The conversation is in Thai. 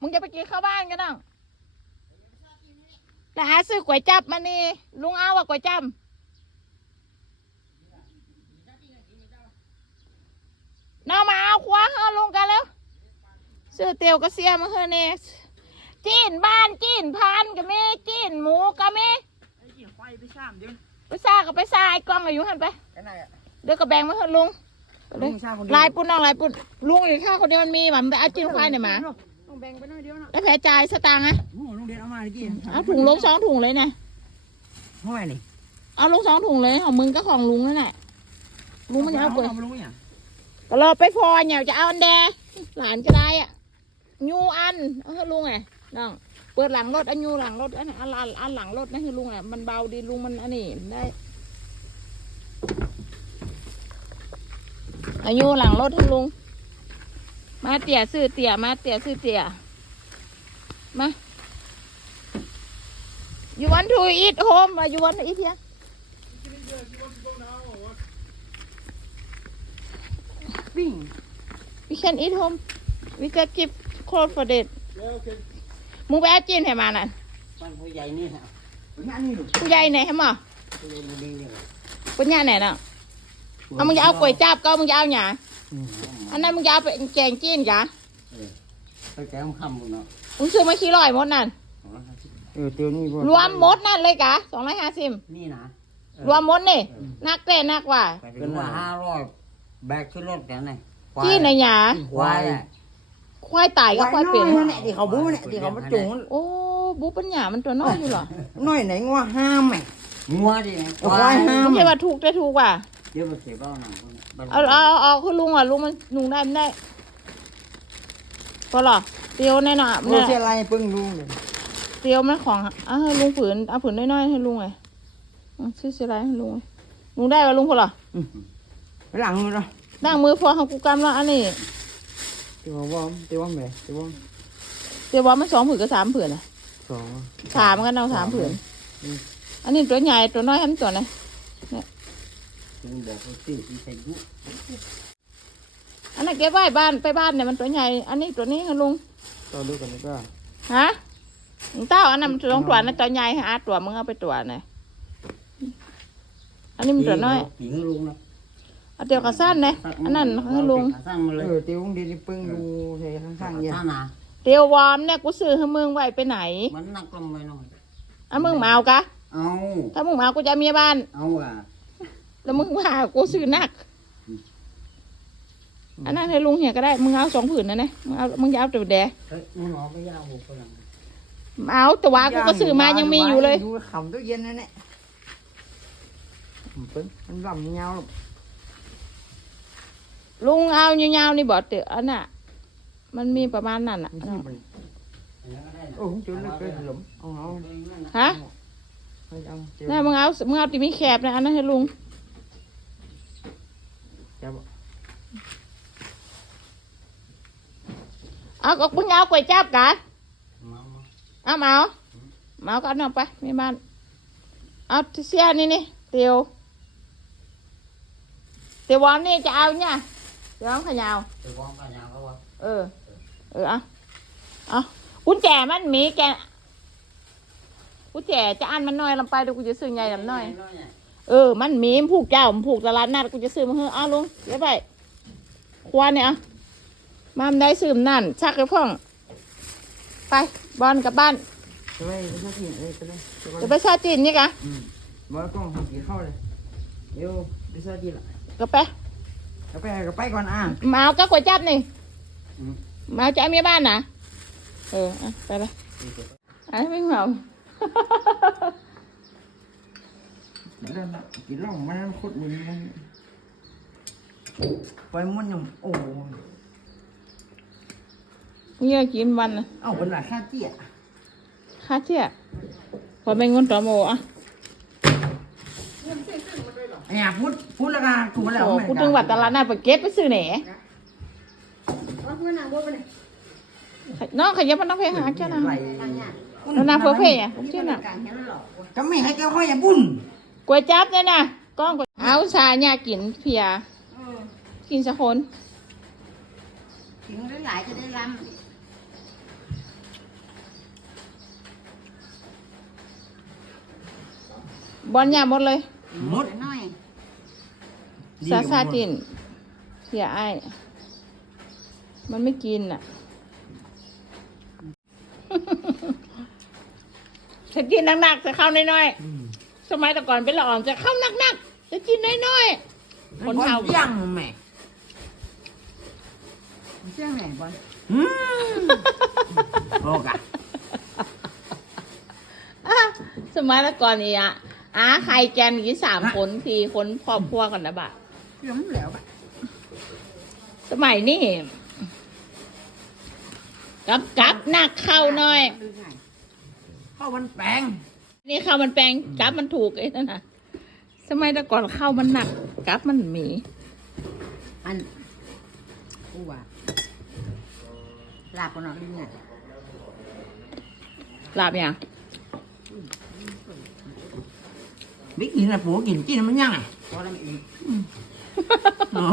มึงจะไปกินข้าวบ้านกันน้องแต่หาซื้อก๋วยจับมานี่ลุงเอาว่าก๋วยจับน้องมาเอาคว้าเฮาลุงกันแล้วซื้อเตียวกระเสียมาเฮอเนสจีนบ้านจีนพานก็มีจีนหมูก็มีไอ้ที่ควายไปซ้ำเดี๋ยวไปซ่าก็ไปซ่าไอ้กล้องอายุหันไปไอ้นายอะเดี๋ยวก็แบ่งมาเถอะลุงไปเลยลุงชาคนเดียวลายปุ่นน้องลายปุ่นลุงอีกข้าคนเดียวมันมีหมันไปเอาจิ้นควายเนี่ยหมาต้อง แบ่งไปหน่อยเดียวนะแล้วแผลจ่ายสตางค์อะโอ้โหลุงเดนเอามาดิกี้เอาถุงลงสองถุงเลยนะเท่าไหร่นี่เอาลงสองถุงเลยของมึงก็ของลุงนั่นแหละลุงมันจะเอาไปเอาลุงเนี่ยก็รอไปพอเนี่ยจะเอาอันแดหลานก็ได้อะยูอันเอาให้ลุงไงน้องเปิดหลังรถอันยูหลังรถอันอันอันอันหลังรถนะให้ลุงอะมันเบาดีลุงมันอันนี้มันได้อายุหลังรถให้ลุง มาเตี่ยซื้อเตี่ยมาเตี่ยซื้อเตี่ยมา you want to eat home or you want to eat here ปิ้ง we can eat home we just keep cold for that มึงไปเอาจีนให้มาน่ะมันผู้ใหญ่นี่ฮะงานนี่ลูกผู้ใหญ่ไหนให้มาผู้ใหญ่มาดีเลยปัญญาไหนน่ะเอามึงจะเอาก๋วยจับก็มึงจะเอาหยา อันนั้นมึงจะเอาไปแกงจีนกะไปแก้มคำบุญเนาะมึงซื้อมาขี้ร้อยหมดนั่น เออเตียวนี่รวมหมดนั่นเลยกะสองร้อยห้าสิบนี่นะรวมหมดนี่นักแต่นักว่าเป็นว่าห้าร้อยแบกขึ้นรถกันไงจีนไหนหยาควายอะควายตายก็ควายเป็นนั่นแหละที่เขาบู๊เนี่ยที่เขามาจุงโอ้บุปัญญามันตัวน้อยอยู่เหรอน้อยไหนงัวห้ามแม่งัวดิควายห้ามไม่ใช่ว่าถูกแต่ถูกว่ะ เดี๋ยวมาเสียบ้าหนังเอาเอาเอาเอาคุณลุงอะลุงมันลุงได้ไม่ได้ก็หรอเตียวแน่นอนโอ้เนี่ยเสียไรปึ้งลุงเลยเตียวมันของเอาให้ลุงผืนเอาผืนน้อยๆให้ลุงไงเอาซื้อเสียไรให้ลุงลุงได้ป่ะลุงพอหรอไปหลังมือเนาะดั้งมือพอของกูกำแล้วอันนี้เตียวบอมเตียวบอมเลยเตียวบอมเตียวว่ามันสองผืนกับสามผืนอะสองสามกันเอาสามผืนอันนี้ตัวใหญ่ตัวน้อยทำตัวไหน ลุงบอกว่าซื้อที่ใส่ยุอันนั้นเก็บไว้บ้านไปบ้านเนี่ยมันตัวใหญ่ อันนี้ตัวนี้ค่ะลุงต่อดูกันดีกว่าฮะมึงเต้าอันนั้นมันตัวตัวนั้นตัวใหญ่ฮะอาตัวมึงเอาไปตัวไหนอันนี้มันตัวน้อยหญิงลุงนะเอาเตียวกับสั้นเลยอันนั้นให้ลุงสร้างมาเลยเออเตียวดีปึ้งดูใส่ข้างๆเนี่ยท่านาเตียววอร์มเนี่ยกูซื้อให้มึงไว้ไปไหน มันนักลงไปหน่อยอะมึงมาเอากะเอาถ้ามึงมาเอากูจะเอาเมียบ้านเอาอะ แล้วมึงว่ากูซื้อหนัก อันนั้นให้ลุงเหี่ยก็ได้ มึงเอาสองผืนนะเนี่ยมึงเอา มึงจะเอาตัวแดงเฮ้ยมันหนอก็ยาวหัวฝรั่งเอาแต่ว่ากูก็ซื้อมายังมีอยู่เลยดูขำตู้เย็นนั่นแหละปึ้งมันลำเงาลุงเอายาวๆนี่บอกเตอะอันน่ะ มันมีประมาณนั้นอะโอ้โหจุดเลยเกินหลุมเอาเอาฮะไม่เอาเจ็บนี่มึงเอามึงเอาตีมีแคบนะอันนั้นให้ลุง เจ็บ เอาก็มึงเอาก๋วยจับกะมามาเอามาเอามาเอาก็เอานอกไปมีบ้านเอาที่เสียนี่นี่เตียวเตียววอมนี่จะเอาเนี่ยเดี๋ยวเอาขยาวไปวางกันยาวเขาว่าเออ เออเอาเอากุญแจมันมีแกกุญแจจะอันมันน้อยลำไปเดี๋ยวกูจะซื้อใหญ่ลำน้อยเออ มันมีมันผูกเจ้ามันผูกตลาดนัดกูจะซื้อมาเฮ้อเอาลุงเดี๋ยวไปควานเนี่ยเอา มามได้ซื้อมนั่นชักกระพ่อง ไปบอลกลับบ้านไปไปสักทีเลยไปเลยจะไปซาจีนนี่กะบอลกล้องกี่เข้าเลยเดี๋ยวไปสักทีละก็ไปก็ไปก็ไปก่อนอะมาเอาก็กวยจับนี่มาจะเมียบ้านนะเออเอาไปไอ้ไม่เหมาเดี๋ยวนะกี่ล่องมันขุดมันไปมันยังโอ้ เมียกินวันน่ะเอาเป็นหลายค่าเจี๊ยค่าเชี่ยพอเป็นเงินต่อโมอะเนี่ยพูดพูดแล้วกันถูกแล้วโอ้กูถึงวัดตลาดนัดไปเก็บไปซื้อไหนน้องขยับมันต้องไปหาเจ้านะแล้วนางเพื่อเพย์อะผมเชื่อน่ะก็ไม่ให้แกค่อยอย่าบุญก๋วยจับเนี่ยนะก้องก๋วยเอาชาเนี่ยกินเพียกินสักคนถึงได้หลายก็ได้ร บอลยาหมดเลยหมดน้อยซาซาจินเสียไอ้ายมันไม่กินอะจะกินหนักๆจะเข้าน้อยอืมๆสมัยแต่ก่อนเป็นละอ่อนจะเข้าหนักๆจะกินน้อยๆคนเฒ่ายังแม่เชื่อไหนบอลอืมโอ้กะอะสมัยแต่ก่อนนี่อะ อาใครแกนกี่สามคนสี่คนครอบครัวกันนะบะเชื่อมแล้วปะสมัยนี้กับกับหนักเข้าหน่อยดูไงข้าวมันแปลงนี่ข้าวมันแปลงกับมันถูกไอ้นั่นนะสมัยแต่ก่อนข้าวมันหนักกับมันหมีอันกูว่าลาบกันหน่อยนี่ไงหลับยัง บิ๊กกินนะผัวกินกินมันยังไง พอแล้วอีก อ๋อ